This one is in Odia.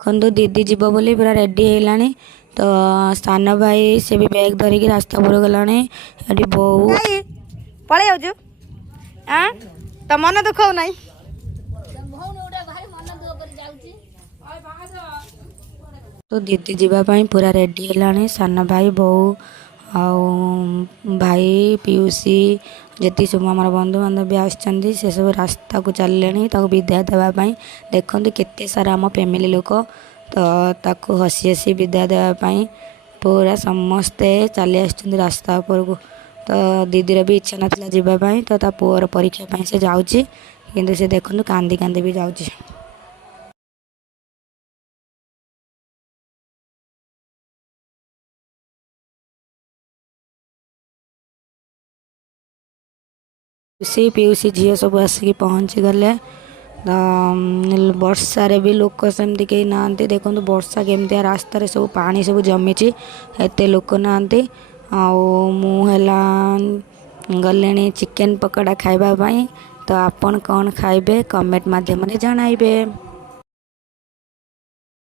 ଦେଖନ୍ତୁ ଦିଦି ଯିବ ବୋଲି ପୁରା ରେଡ଼ି ହେଇଲାଣି। ତ ସାନ ଭାଇ ସେ ବି ବ୍ୟାଗ୍ ଧରିକି ରାସ୍ତା ଉପରକୁ ଗଲାଣି। ଏଠି ବୋଉ ପଳେଇ ଯାଉଛୁ ତ ମନ ଦୁଃଖ ହଉ ନାହିଁ। ତ ଦିଦି ଯିବା ପାଇଁ ପୁରା ରେଡ଼ି ହେଲାଣି। ସାନ ଭାଇ ବୋଉ ଆଉ ଭାଇ ପିଉସୀ ଯେତିକି ସବୁ ଆମର ବନ୍ଧୁବାନ୍ଧବ ବି ଆସିଛନ୍ତି ସେ ସବୁ ରାସ୍ତାକୁ ଚାଲିଲେଣି ତାକୁ ବିଦାୟ ଦେବା ପାଇଁ। ଦେଖନ୍ତୁ କେତେ ସାରା ଆମ ଫ୍ୟାମିଲି ଲୋକ ତ ତାକୁ ହସି ହସି ବିଦାୟ ଦେବା ପାଇଁ ପୁରା ସମସ୍ତେ ଚାଲି ଆସିଛନ୍ତି ରାସ୍ତା ଉପରକୁ। ତ ଦିଦିର ବି ଇଚ୍ଛା ନଥିଲା ଯିବା ପାଇଁ, ତ ତା ପୁଅର ପରୀକ୍ଷା ପାଇଁ ସେ ଯାଉଛି, କିନ୍ତୁ ସେ ଦେଖନ୍ତୁ କାନ୍ଦି କାନ୍ଦି ବି ଯାଉଛି। ପିଉସୀ ଝିଅ ସବୁ ଆସିକି ପହଞ୍ଚିଗଲେ। ବର୍ଷାରେ ବି ଲୋକ ସେମିତି କେହି ନାହାନ୍ତି। ଦେଖନ୍ତୁ ବର୍ଷା କେମିତିଆ, ରାସ୍ତାରେ ସବୁ ପାଣି ସବୁ ଜମିଛି, ଏତେ ଲୋକ ନାହାନ୍ତି। ଆଉ ମୁଁ ହେଲା ଗଲେଣି ଚିକେନ୍ ପକୋଡ଼ା ଖାଇବା ପାଇଁ। ତ ଆପଣ କ'ଣ ଖାଇବେ କମେଣ୍ଟ ମାଧ୍ୟମରେ ଜଣାଇବେ।